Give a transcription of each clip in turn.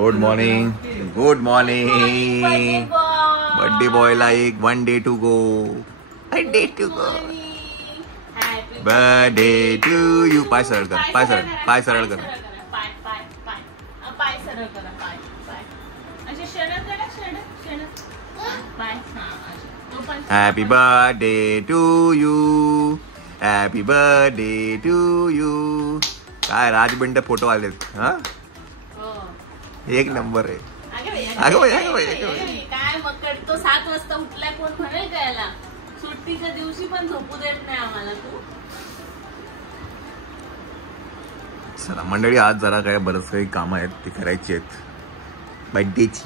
Good morning. Good morning. Birthday बॉयला एक 1 day to go. 1 day to go. Birthday to you. पाय सरळ कर. पाय सरळ. पाय सरळ कर. Happy birthday to you. Happy birthday to you. काय राजबिंड फोटो आलेत. हा एक नंबर आहे. अगं बाई काय मग तो 7 वाजता उठलाय कोण म्हणेल का याला. सुट्टीच्या दिवशी पण झोपू देत नाही आम्हाला तू. चला मंडळी, आज जरा काय बरंच काही कामं आहेत ती करायची आहेत. बर्थडेची.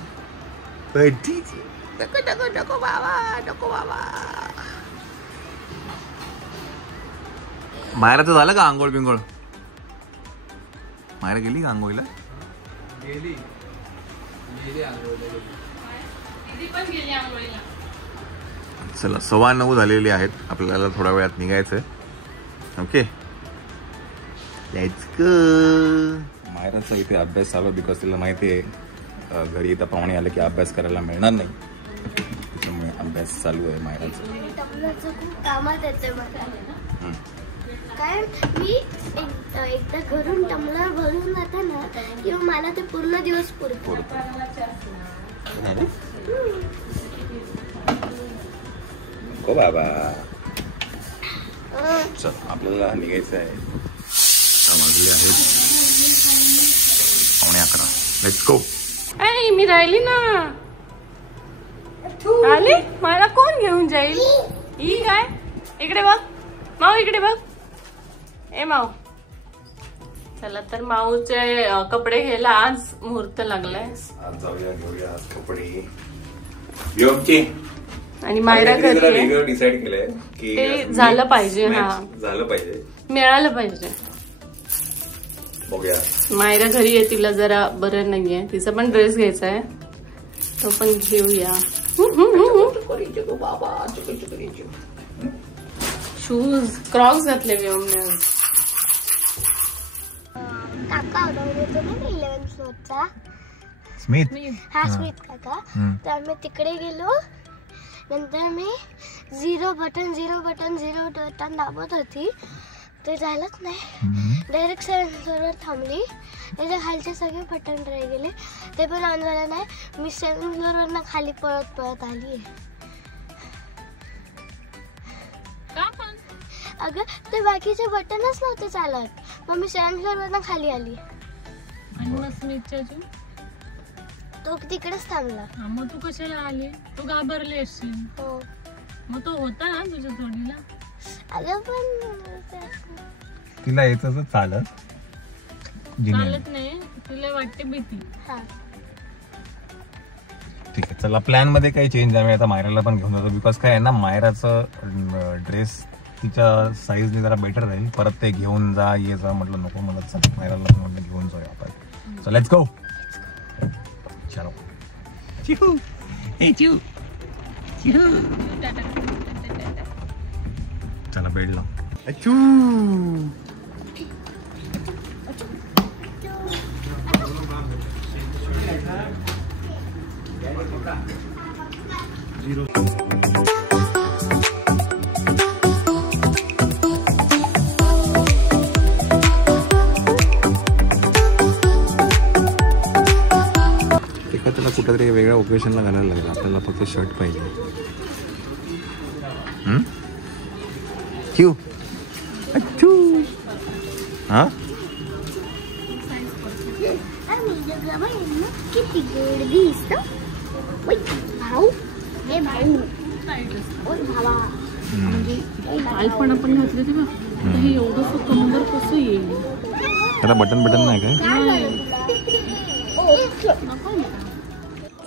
नको नको नको बाबा. नको बाबा. मायराचं झालं का आंघोळ बिंघोळ? मायरा गेली का आंघोळीला? गेली पण गेली आंघोळीला. चला 9:15 झालेली आहेत. आपल्याला थोड्या वेळात निघायचंय. Okay let's go. मायराचा इथे अभ्यास चालू आहे बिकॉज तिला माहिती आहे घरी इथं पाहुणे आले की अभ्यास करायला मिळणार नाही. त्यामुळे अभ्यास चालू आहे मायराचा. खूप कामात येते मला. काय मी एकदा घरून टमलर भरून जाते ना किंवा मला ते पूर्ण दिवस पुरतो. हो बाबा. चल आपल्याला निघायचं आहे. वाजले आहेत 11:15. Let's go. मी राहिली ना. आली मला कोण घेऊन जाईल? ही काय इकडे बघ माऊ. इकडे बघ. ए माऊ. चला तर माऊचे कपडे घ्यायला आज मुहूर्त लागलाय. आज जाऊया घेऊया आज कपडे. योग्य. आणि मायरा घरी वेगळं डिसाइड केलंय की ते झालं पाहिजे. हा झालं पाहिजे. मिळालं पाहिजे. बघूया. मायरा घरी आहे. तिला जरा बरं नाहीये. तिचा पण ड्रेस घ्यायचा आहे. तो पण घेऊया. शूज क्रॉक्स घातले मी. काका होता ना 11th फ्लोअरचा. स्मिथ. हा स्मिथ काका. तर आम्ही तिकडे गेलो. नंतर मी 0 बटन दाबत होती. ते झालंच नाही. डायरेक्ट 7th फ्लोअरवर थांबली. त्याच्या खालचे सगळे बटन राहिले गेले. ते पण ऑन झालं नाही. मी 7th फ्लोअरवरनं खाली पळत आली. अगं ते बाकीचे बटनच नव्हते चालत. मग मी 7th फ्लोअरवरनं खाली आली. आणि मग स्मिथच्या तो तिकडेच थांबला. मग तू कशाला आली? तू घाबरली असशील. हो. मग तो होता ना तुझ्या जोडीला. अगं पण तिला येतच चालत नाही. तिला वाटते भीती. हा ठीक आहे. चला प्लॅन मध्ये काही चेंज आहे. आता मायराला पण घेऊन जातो बिकॉज काय आहे ना मायराचं ड्रेस तिच्या साईजने जरा बेटर राहील. परत ते घेऊन जा ये जा म्हटलं नको. मला चल मायराला पण म्हटलं घेऊन जाऊया आपण. So let's go. चलो. चिहू. हे चिहू. चिहू. चला बेड लाव. अचू. त्याला कुठेतरी वेगळ्या ओकेशनला घालायला लागेल. आपल्याला फक्त शर्ट पाहिजे. क्यू. हा किती गोड दिसतो. भाऊ हे भाऊ भावा. काल आपण घातले ते ना. हे एवढं कंबर कसं येईल? त्याला बटन नाही काय?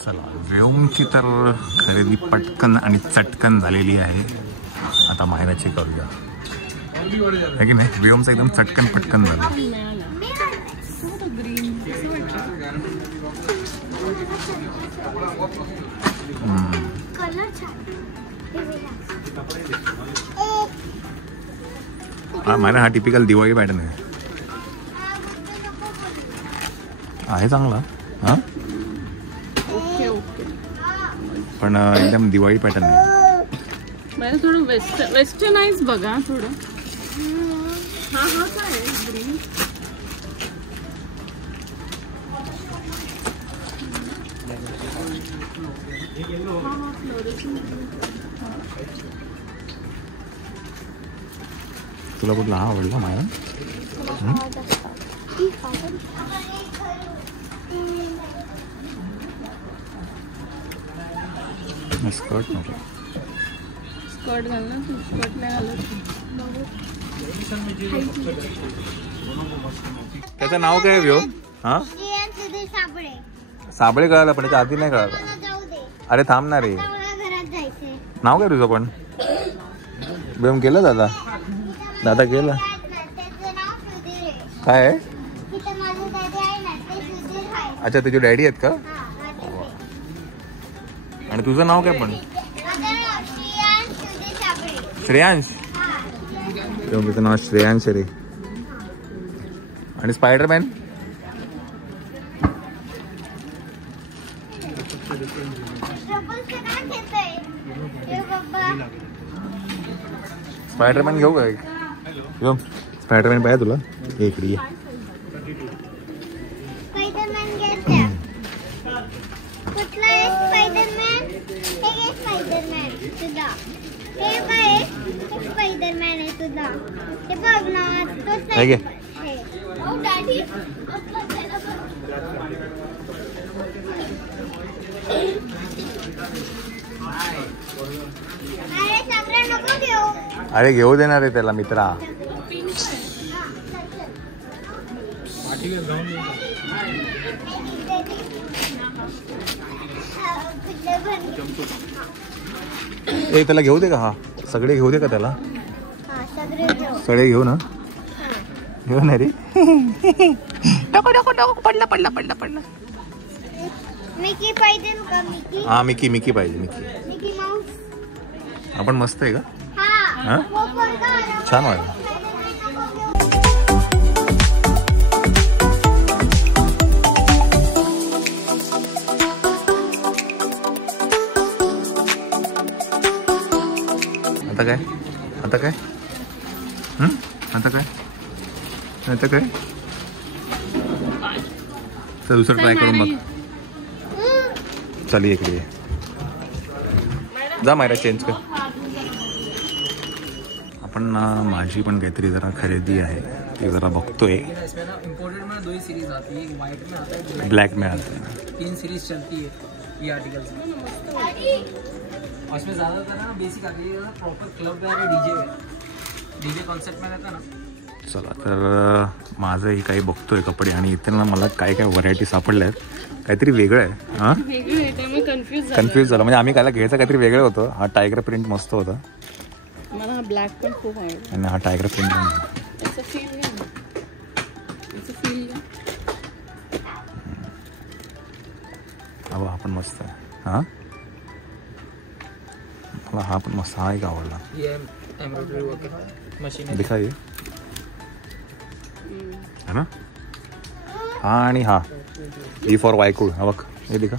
चला व्योमची तर खरेदी पटकन आणि चटकन झालेली आहे. आता मायराची करूया है की नाही. व्योमचं एकदम चटकन पटकन झालं. मायरा हा टिपिकल दिवाळी पॅटर्न आहे चांगला. हा ओके ओके. पण एकदम दिवाळी पॅटर्न आहे. मला थोडं वेस्टर्नाइज बघा थोडं. हा काय ग्रीन. तुला कुठला हा आवडला माया? स्कर्ट नको. स्कर्ट घाल ना तू. स्कर्ट नाही घालत. त्याचं नाव काय व्यो? हा साबळे कळालं पण त्याच्या आधी नाही कळालं. अरे थांब ना रे. नाव काय तुझं पण? बेम केलं दादा? दादा केलं काय? अच्छा तुझे डॅडी आहेत का? आणि तुझं नाव काय पण? श्रेयांश. तुझं नाव श्रेयांश रे. आणि स्पायडरमॅन? स्पायडरमॅन घेऊ काय? स्पायडरमॅन पाहिजे तुला? इकडे ये. अरे घेऊ देणार आहे त्याला मित्रा. ए त्याला घेऊ दे का? हा सगळे घेऊ दे का त्याला? सगळे घेऊ ना. घेऊ ना रे. नको नको नको. पडला पडला पडला पडला. मिकी पाहिजे का? मिकी. हा मिकी मिकी पाहिजे. मिकी. Mickey Mouse. आपण मस्त आहे का? हा छान वाटलं. आता काय? आता काय? आता काय? आता काय? तर दुसरं ट्राय करून बघ. चल इकडे जा मायरा चेंज कर. आपण माझी पण काहीतरी जरा खरेदी आहे ती जरा बघतोय. इम्पोर्टेड में 2 सीरीज आती है. एक वाइट में आता है, ब्लैक में आता है. 3 सीरीज चलती है ये आर्टिकल से. और इसमें ज़्यादातर ना बेसिक आती है प्रॉपर क्लब वेयर और डीजे कॉन्सेप्ट में रहता ना. चला तर माझंही काही बघतोय कपडे आणि इथे ना मला काय काय व्हरायटी सापडल्या आहेत. काहीतरी वेगळं आहे. हां कन्फ्यूज झालं. म्हणजे आम्ही कायला घ्यायचं काहीतरी वेगळं होतं. हा टायगर प्रिंट मस्त होता. मला हा ब्लॅक पण खूप आवडला. आणि हा टायगर प्रिंट पण. याचं फील घ्या ना. याचं फील घ्या. हा पण मस्त आहे. हां मला हा पण मस्त. हा एक आवडला. ये एम्ब्रॉयडरी वर्क है मशीन है. दिखाइए है ना. हा आणि हा ई फॉर वायकूळ. हा बघ हे दिखा.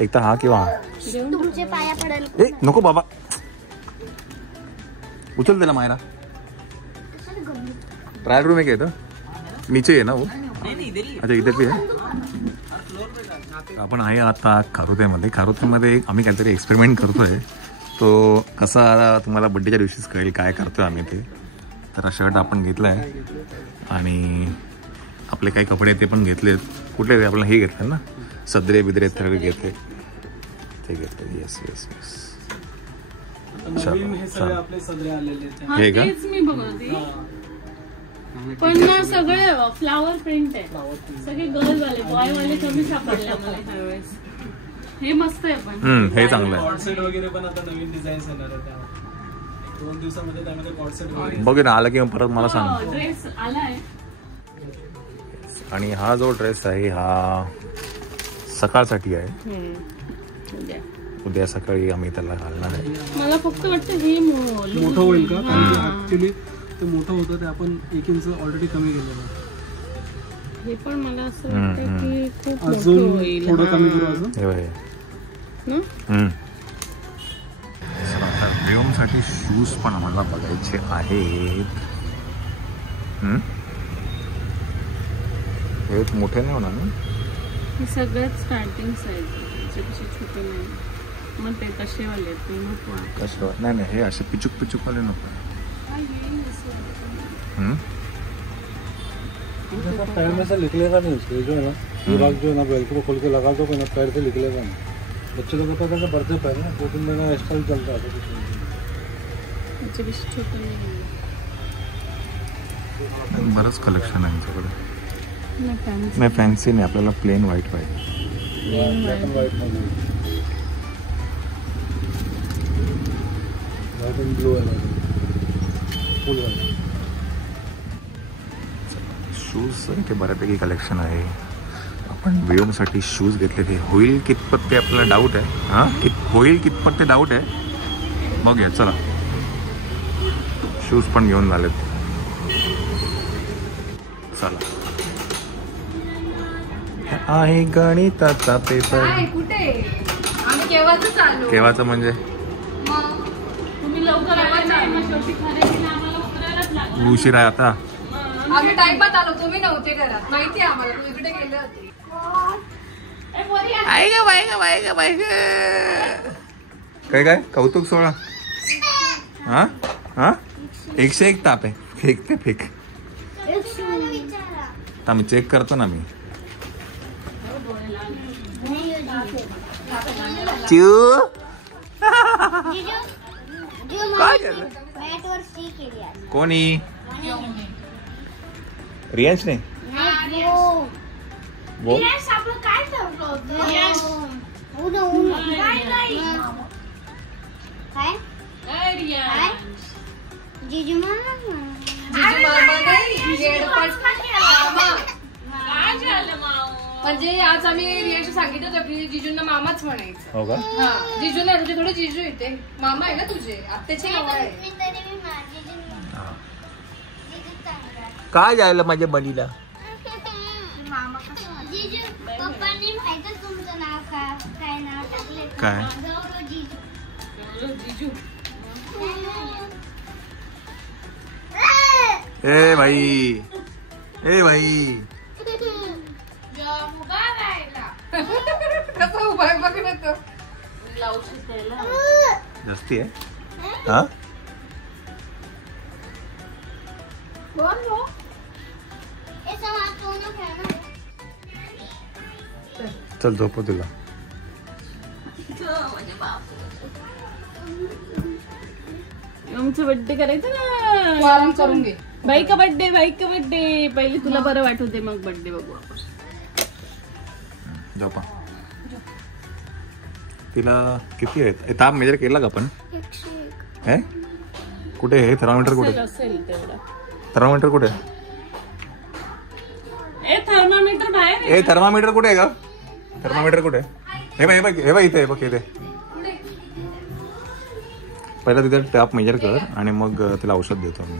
एक तर हा किंवा हा. तुमचे पाया पडेल. ए नको बाबा. उचल त्याला मायरा. ट्रायल रूम आहे का इथं? नीचे आहे ना वो? अच्छा इधर भी आहे. आपण आहे आता खारुत्यामध्ये. खारुत्यामध्ये आम्ही काहीतरी एक्सपेरिमेंट करतोय. तो कसा तुम्हाला बड्डेच्या दिवशीच कळेल काय करतोय आम्ही ते. तर शर्ट आपण घेतला आहे आणि आपले काही कपडे ते पण घेतलेत. कुठले ते आपल्याला हे घेतलं ना सदरे बिदरे सगळे घेतले ते घेतले. Yes yes yes. हे का? मी बघते पण ना सगळे फ्लावर प्रिंट आहे. सगळे गर्ल वाले बॉय वाले कमी सापडले आम्हाला ह्यावेळेस. हे मस्त आहे पण. हे चांगलं आहे. कॉर्डसेट वगैरे पण आता नवीन डिझाईन्स येणार आहे. त्या 2 दिवसामध्ये त्यामध्ये कॉर्डसेट वगैरे बघ ना आला की परत मला सांग. ड्रेस आलाय. आणि हा जो ड्रेस आहे हा सकाळसाठी आहे. उद्या सकाळी आम्ही त्याला घालणार आहे. मला फक्त वाटतं हे मोठं होईल का? कारण ऍक्च्युली ते मोठं होतं ते आपण 1 इंच ऑलरेडी कमी केलेलं आहे. हे पण मला असं वाटतं की खूप मोठं अजून होईल. थोडं कमी करू अजून. हे बघ हे. हं? चला आता व्योमसाठी शूज पण आम्हाला बघायचे आहेत. हे मोठे नाही होणार ना? हे सगळ्यात स्टार्टिंग साईज त्याच्यापेक्षा छोटे नाही. मग ते कसेवाले आहेत ते नको. कसं नाही नाही, हे असे पिचुक पिचुक वाले नको. जैसा पैर में से निकलेगा नहीं उसके जो है ना, ये भाग जो है ना वेलक्रो खोल के लगा दो ना, पैर से निकलेगा नहीं. बच्चे लोग पता है बढ़ते पैर ना 2-3 महीना एक्स्ट्रा चलता है. त्याच्यापेक्षा छोटे नाही. बरंच कलेक्शन आहे आमच्याकडे. नाही फॅन्सी. नाही फॅन्सी नाही, आपल्याला प्लेन व्हाईट पाहिजे. ब्लॅक अँड व्हाईट मध्ये व्हाईट अँड ब्लू आहे फुल व्हाईट. शूज इथे बऱ्यापैकी कलेक्शन आहे. आपण व्योमसाठी शूज घेतलेले, होईल कितपत ते आपल्याला डाऊट आहे. हां होईल कितपत ते डाऊट आहे. मग या चला, शूज पण घेऊन झालेत. चला आहे गणिताचा पेपर. कुठे आम्ही केव्हाच आलो. केव्हाचं म्हणजे तुम्ही लवकर आला मग शेवटी खरेदीला आम्हाला उतरायलाच लागलं. उशीर आहे आता. आम्ही टाइमात आलो, तुम्ही नव्हते घरात. माहिती आहे आम्हाला, तू इकडे गेले होते. काय काय कौतुक सोळा. हा हा 101 ताप आहे. फेक ते फेक. आम्ही चेक करतो ना. मी काय झालं? कोणी रियांश नाही वो जीजू म्हणजे आज आम्ही रियाशी सांगितलं होतं की जिजूंना मामाच म्हणायचं. हो का? हा जिजू नाही, तुझे थोडे जिजू येते. मामा आहे ना तुझे, आत्याचे नाव आहे. काय जायला माझ्या बलीला. पप्पांनी माहिती तुमचं नाव काय नाव टाकले. काय जिजू ए भाई ए भाई कसं उभा आहे बघ ना तो. जास्ती आहे. हा चल झोपू तुला. आमचं बर्थडे करायचं ना. आराम करून घे. बाईक बर्थडे पहिले तुला बरं वाटू दे, मग बर्थडे बघू आपण. झोपा. तिला किती आहेत ताप मेजर केला का आपण? हे कुठे हे थर्मामीटर कुठे? असेल तेवढा. थर्मामीटर कुठे? थर्मामीटर बाहेर. ए थर्मामीटर कुठे आहे का? थर्मामीटर कुठे? हे बघ हे बघ इथे बघ इथे. पहिला तिथे ताप मेजर कर आणि मग तिला औषध देतो मी.